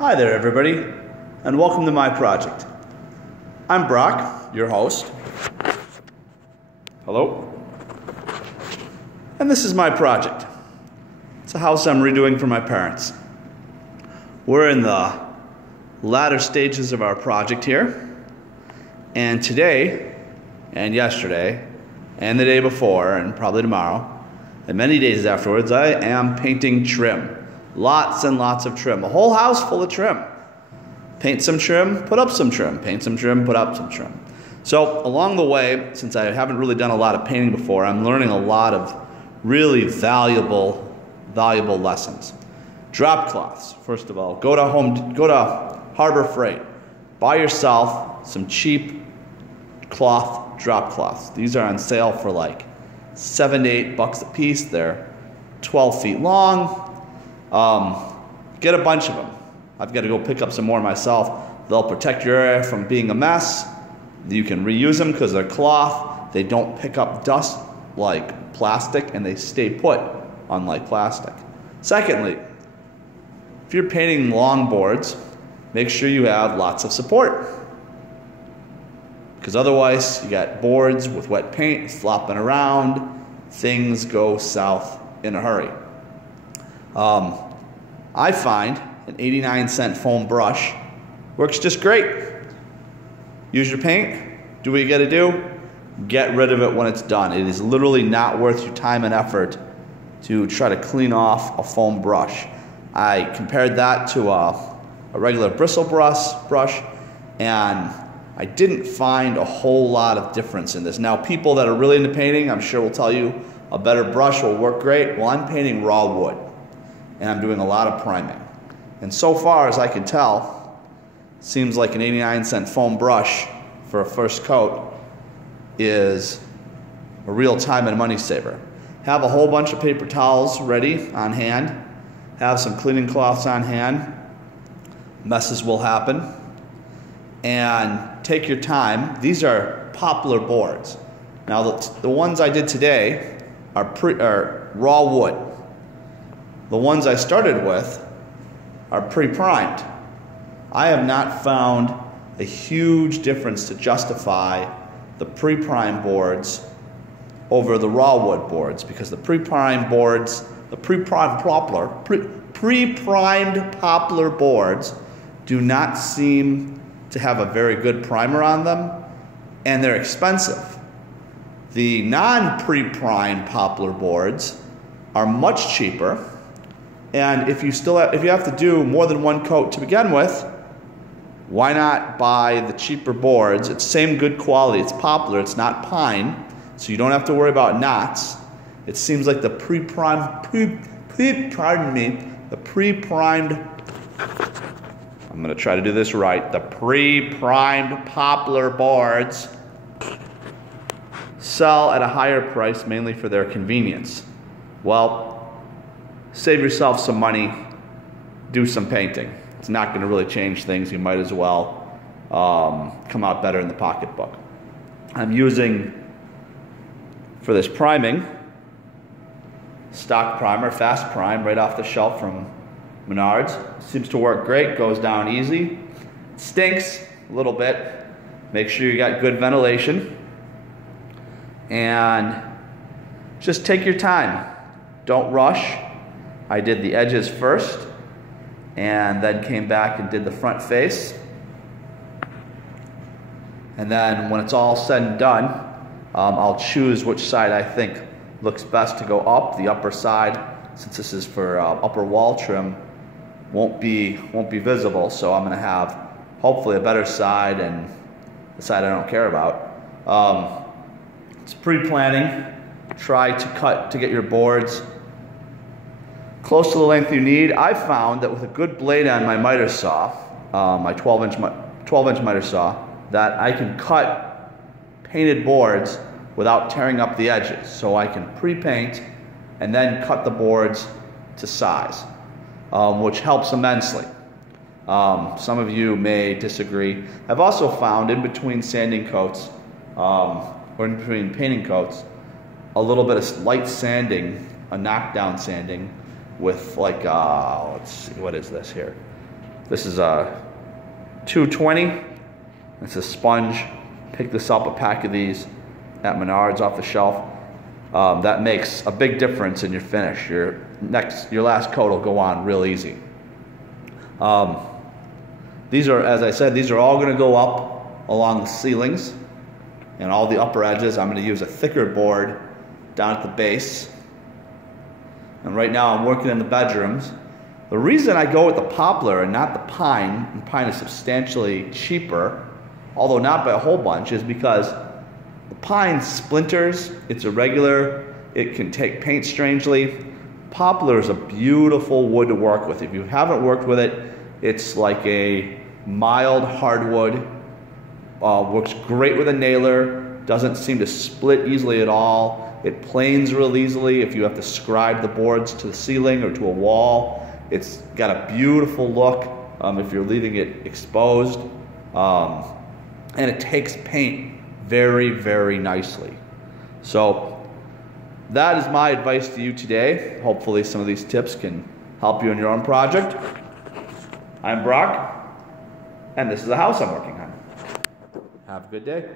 Hi there everybody, and welcome to my project. I'm Brock, your host. Hello. And this is my project. It's a house I'm redoing for my parents. We're in the latter stages of our project here, and today, and yesterday, and the day before, and probably tomorrow, and many days afterwards, I am painting trim. Lots and lots of trim. A whole house full of trim. Paint some trim, put up some trim. Paint some trim, put up some trim. So along the way, since I haven't really done a lot of painting before, I'm learning a lot of really valuable lessons. Drop cloths, first of all. Go to Harbor Freight. Buy yourself some cheap cloth drop cloths. These are on sale for like $7 to $8 a piece. They're 12 feet long. Get a bunch of them. I've got to go pick up some more myself. They'll protect your area from being a mess. You can reuse them because they're cloth. They don't pick up dust like plastic, and they stay put, unlike plastic. Secondly, if you're painting long boards, make sure you have lots of support, because otherwise you got boards with wet paint flopping around. Things go south in a hurry. I find an 89-cent foam brush works just great. Use your paint, do what you gotta do, get rid of it when it's done. It is literally not worth your time and effort to try to clean off a foam brush. I compared that to a regular bristle brush, and I didn't find a whole lot of difference in this. Now, people that are really into painting, I'm sure will tell you a better brush will work great. Well, I'm painting raw wood, and I'm doing a lot of priming. And so far as I can tell, seems like an 89-cent foam brush for a first coat is a real time and money saver. Have a whole bunch of paper towels ready on hand. Have some cleaning cloths on hand. Messes will happen. And take your time. These are poplar boards. Now the ones I did today are raw wood. The ones I started with are pre-primed. I have not found a huge difference to justify the pre-primed boards over the raw wood boards, because the pre-primed boards, the pre-primed poplar boards do not seem to have a very good primer on them, and they're expensive. The non-pre-primed poplar boards are much cheaper. And if you have to do more than one coat to begin with, why not buy the cheaper boards? It's same good quality. It's poplar, it's not pine, so you don't have to worry about knots. It seems like the pre-primed, I'm gonna try to do this right, the pre-primed poplar boards sell at a higher price, mainly for their convenience. Well, save yourself some money, do some painting. It's not going to really change things. You might as well come out better in the pocketbook. I'm using, for this priming, stock primer, Fast Prime, right off the shelf from Menards. Seems to work great, goes down easy. Stinks a little bit. Make sure you got good ventilation. And just take your time. Don't rush. I did the edges first, and then came back and did the front face. And then when it's all said and done, I'll choose which side I think looks best to go up. The upper side, since this is for upper wall trim, won't be visible, so I'm gonna have hopefully a better side and the side I don't care about. It's pre-planning. Try to get your boards close to the length you need. I found that with a good blade on my miter saw, my 12-inch miter saw, that I can cut painted boards without tearing up the edges. So I can pre-paint and then cut the boards to size, which helps immensely. Some of you may disagree. I've also found in between sanding coats, or in between painting coats, a little bit of light sanding, a knockdown sanding, with like, let's see, what is this here? This is a 220. It's a sponge. Pick this up, a pack of these at Menards off the shelf. That makes a big difference in your finish. Your last coat will go on real easy. These are, as I said, these are all going to go up along the ceilings and all the upper edges. I'm going to use a thicker board down at the base. And right now I'm working in the bedrooms. The reason I go with the poplar and not the pine, and pine is substantially cheaper, although not by a whole bunch, is because the pine splinters, it's irregular, it can take paint strangely. Poplar is a beautiful wood to work with. If you haven't worked with it, it's like a mild hardwood, works great with a nailer, doesn't seem to split easily at all. It planes real easily if you have to scribe the boards to the ceiling or to a wall. It's got a beautiful look if you're leaving it exposed. And it takes paint very, very nicely. So that is my advice to you today. Hopefully some of these tips can help you in your own project. I'm Brock, and this is the house I'm working on. Have a good day.